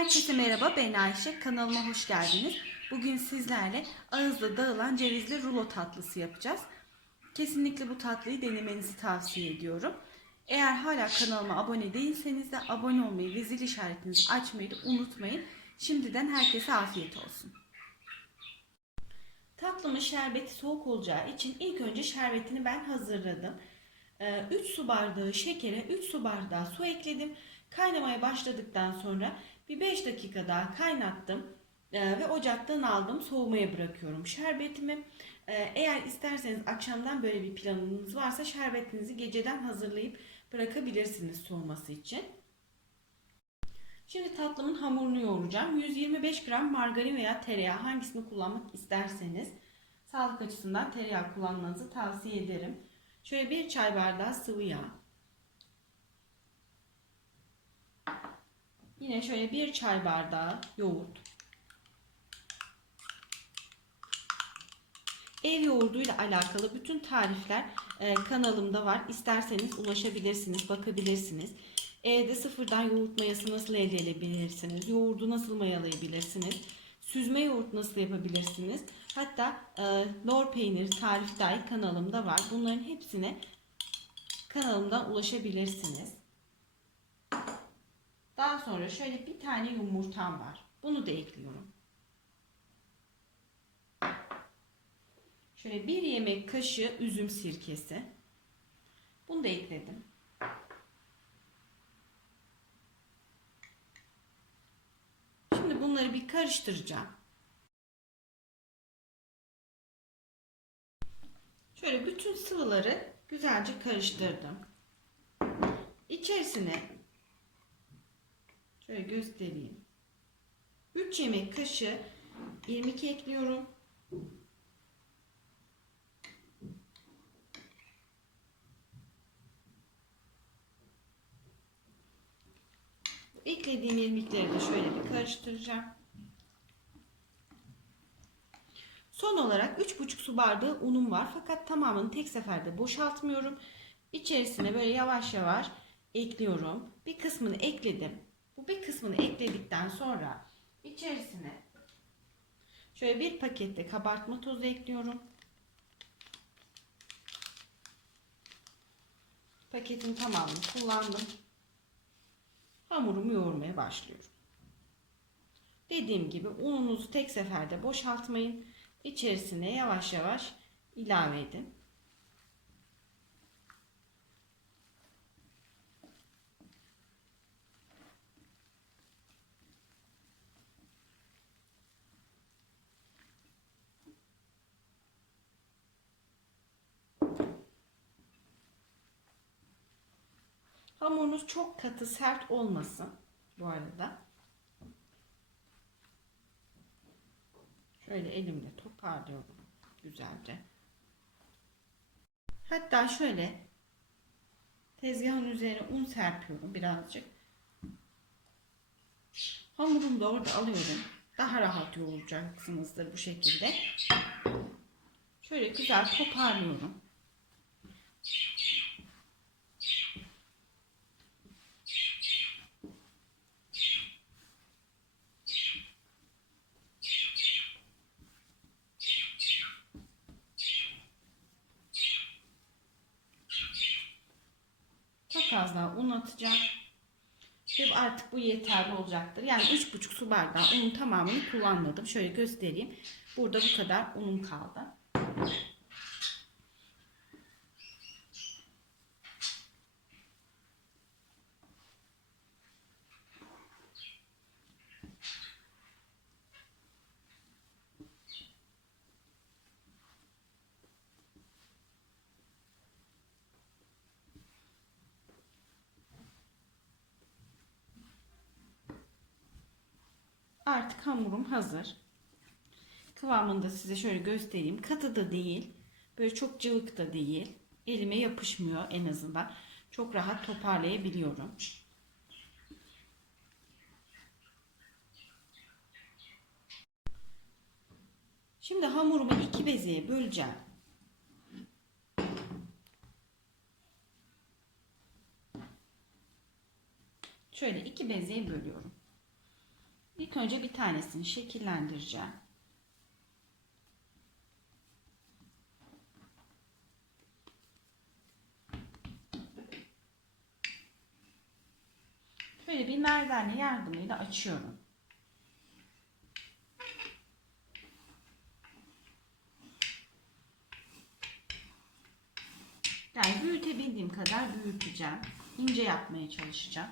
Herkese merhaba ben Ayşe kanalıma hoş geldiniz. Bugün sizlerle ağızda dağılan cevizli rulo tatlısı yapacağız. Kesinlikle bu tatlıyı denemenizi tavsiye ediyorum. Eğer hala kanalıma abone değilseniz de abone olmayı ve zil işaretinizi açmayı da unutmayın. Şimdiden herkese afiyet olsun. Tatlımın şerbeti soğuk olacağı için ilk önce şerbetini ben hazırladım. 3 su bardağı şekere 3 su bardağı su ekledim. Kaynamaya başladıktan sonra bir 5 dakika daha kaynattım Ee, ve ocaktan aldım soğumaya bırakıyorum şerbetimi. Ee, Eğer isterseniz akşamdan böyle bir planınız varsa şerbetinizi geceden hazırlayıp bırakabilirsiniz soğuması için. Şimdi tatlımın hamurunu yoğuracağım. 125 gram margarin veya tereyağı hangisini kullanmak isterseniz sağlık açısından tereyağı kullanmanızı tavsiye ederim. Şöyle bir çay bardağı sıvı yağ. Yine şöyle bir çay bardağı yoğurt. Ev yoğurduyla alakalı bütün tarifler e, kanalımda var. İsterseniz ulaşabilirsiniz, bakabilirsiniz. Evde sıfırdan yoğurt mayası nasıl elde edebilirsiniz? Yoğurdu nasıl mayalayabilirsiniz? Süzme yoğurt nasıl yapabilirsiniz? Hatta e, lor peyniri tarifi dahi kanalımda var. Bunların hepsine kanalımdan ulaşabilirsiniz. Daha sonra şöyle bir tane yumurtam var. Bunu da ekliyorum. Şöyle bir yemek kaşığı üzüm sirkesi. Bunu da ekledim. Şimdi bunları bir karıştıracağım. Şöyle bütün sıvıları güzelce karıştırdım. İçerisine şöyle göstereyim. 3 yemek kaşığı irmik ekliyorum. Eklediğim irmikleri de şöyle bir karıştıracağım. Son olarak 3,5 su bardağı unum var. Fakat tamamını tek seferde boşaltmıyorum. İçerisine böyle yavaş yavaş ekliyorum. Bir kısmını ekledim. Bu bir kısmını ekledikten sonra içerisine şöyle bir pakette kabartma tozu ekliyorum. Paketin tamamını kullandım hamurumu yoğurmaya başlıyorum. Dediğim gibi ununuzu tek seferde boşaltmayın. İçerisine yavaş yavaş ilave edin. Hamurunuz çok katı sert olmasın bu arada. Şöyle elimle toparlıyorum güzelce. Hatta şöyle tezgahın üzerine un serpiyorum birazcık. Hamurumu da orada alıyorum. Daha rahat yoğuracaksınızdır bu şekilde. Şöyle güzel toparlıyorum. Çok az daha un atacağım. Ve artık bu yeterli olacaktır. Yani 3,5 su bardağı unun tamamını kullanmadım. Şöyle göstereyim. Burada bu kadar unum kaldı. Artık hamurum hazır. Kıvamını da size şöyle göstereyim. Katı da değil. Böyle çok cıvık da değil. Elime yapışmıyor en azından. Çok rahat toparlayabiliyorum. Şimdi hamurumu iki bezeye böleceğim. Şöyle iki bezeye bölüyorum. İlk önce bir tanesini şekillendireceğim. Şöyle bir merdane yardımıyla açıyorum. Yani büyütebildiğim kadar büyüteceğim. İnce yapmaya çalışacağım.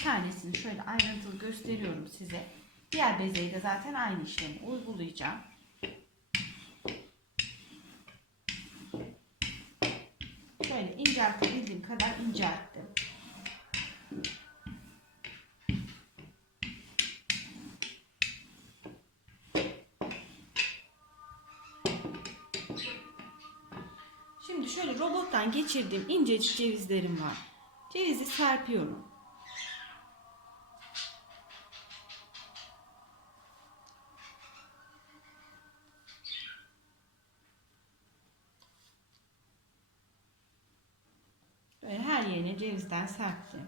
Bir tanesini şöyle ayrıntılı gösteriyorum size. Diğer bezeyi de zaten aynı işlemi uygulayacağım. Şöyle inceltebildiğim kadar incelttim. Şimdi şöyle robottan geçirdiğim incecik cevizlerim var. Cevizi serpiyorum. Yerine cevizden serptim.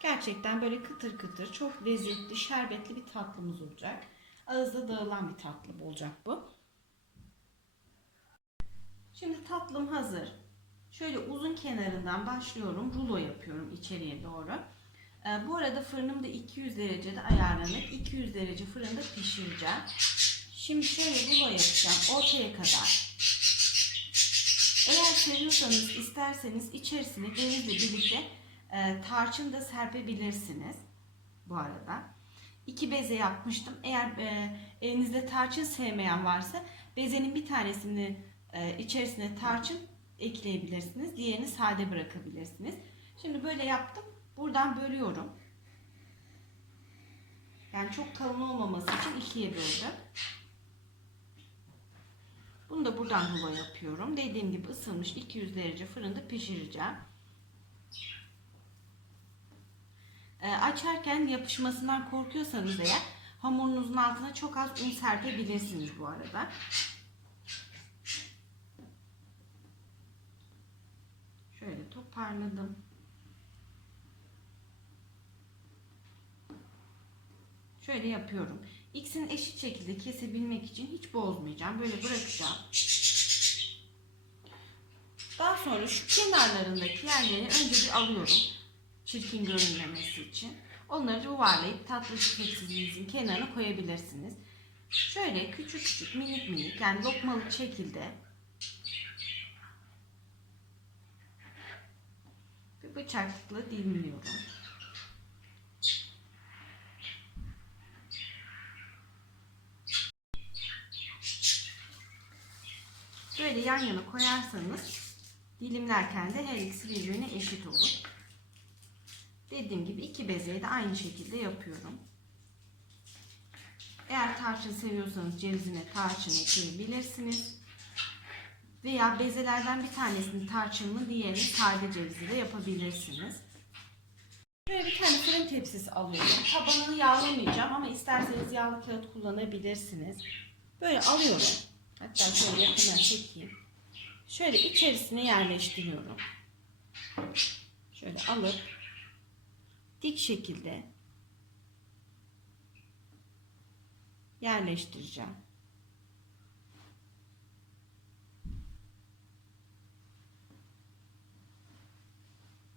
Gerçekten böyle kıtır kıtır, çok lezzetli, şerbetli bir tatlımız olacak. Ağızda dağılan bir tatlı olacak bu. Şimdi tatlım hazır. Şöyle uzun kenarından başlıyorum. Rulo yapıyorum içeriye doğru. Ee, bu arada fırınımda 200 derecede ayarlanıp 200 derece fırında pişireceğim. Şimdi şöyle rulo yapacağım ortaya kadar. Eğer seviyorsanız isterseniz içerisine cevizle birlikte e, tarçın da serpebilirsiniz. Bu arada. İki beze yapmıştım. Eğer e, elinizde tarçın sevmeyen varsa bezenin bir tanesini e, içerisine tarçın ekleyebilirsiniz. Diğerini sade bırakabilirsiniz. Şimdi böyle yaptım. Buradan bölüyorum. Yani çok kalın olmaması için ikiye böldüm. Buradan rulo yapıyorum. Dediğim gibi ısınmış 200 derece fırında pişireceğim. E, açarken yapışmasından korkuyorsanız eğer hamurunuzun altına çok az un serpebilirsiniz bu arada. Şöyle toparladım. Şöyle yapıyorum. İkisini eşit şekilde kesebilmek için hiç bozmayacağım. Böyle bırakacağım. Daha sonra şu kenarlarındaki yerleri önce bir alıyorum. Çirkin görünmemesi için. Onları yuvarlayıp tatlı tepsinizin kenarına koyabilirsiniz. Şöyle küçük küçük minik minik yani lokmalık şekilde bir bıçakla dilimliyorum. Böyle yan yana koyarsanız dilimlerken de her ikisi birbirine eşit olur. Dediğim gibi iki bezeyi de aynı şekilde yapıyorum. Eğer tarçın seviyorsanız cevizine tarçın ekleyebilirsiniz. Veya bezelerden bir tanesini tarçınlı, diğerini sade cevizli de yapabilirsiniz. Böyle bir tane fırın tepsisi alıyorum. Tabanını yağlamayacağım ama isterseniz yağlı kağıt kullanabilirsiniz. Böyle alıyorum. Hatta şöyle yakından çekeyim. Şöyle içerisine yerleştiriyorum. Şöyle alıp dik şekilde yerleştireceğim.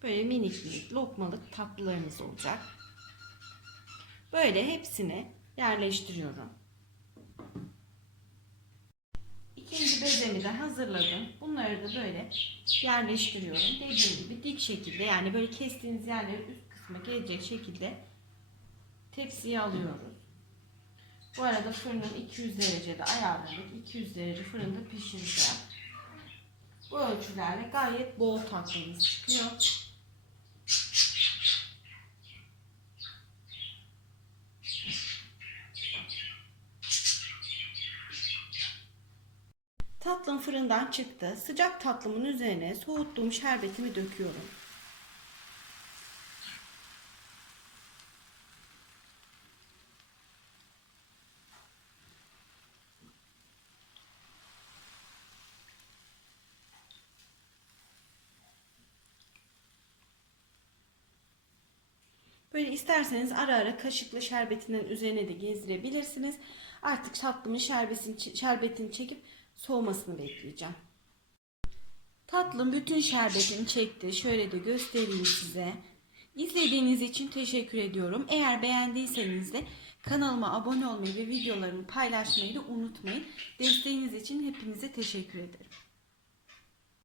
Böyle minik minik lokmalık tatlılarınız olacak. Böyle hepsini yerleştiriyorum. İkinci bezemi de hazırladım. Bunları da böyle yerleştiriyorum. Dediğim gibi dik şekilde yani böyle kestiğiniz yerleri üst kısma gelecek şekilde tepsiye alıyoruz. Bu arada fırının 200 derecede ayarladık. 200 derece fırında pişireceğim. Bu ölçülerle gayet bol tatlımız çıkıyor. fırından çıktı. Sıcak tatlımın üzerine soğuttuğum şerbetimi döküyorum. Böyle isterseniz ara ara kaşıkla şerbetinden üzerine de gezdirebilirsiniz. Artık tatlımın şerbetini çekip soğumasını bekleyeceğim. Tatlım bütün şerbetini çekti. Şöyle de göstereyim size. İzlediğiniz için teşekkür ediyorum. Eğer beğendiyseniz de kanalıma abone olmayı ve videolarımı paylaşmayı da unutmayın. Desteğiniz için hepinize teşekkür ederim.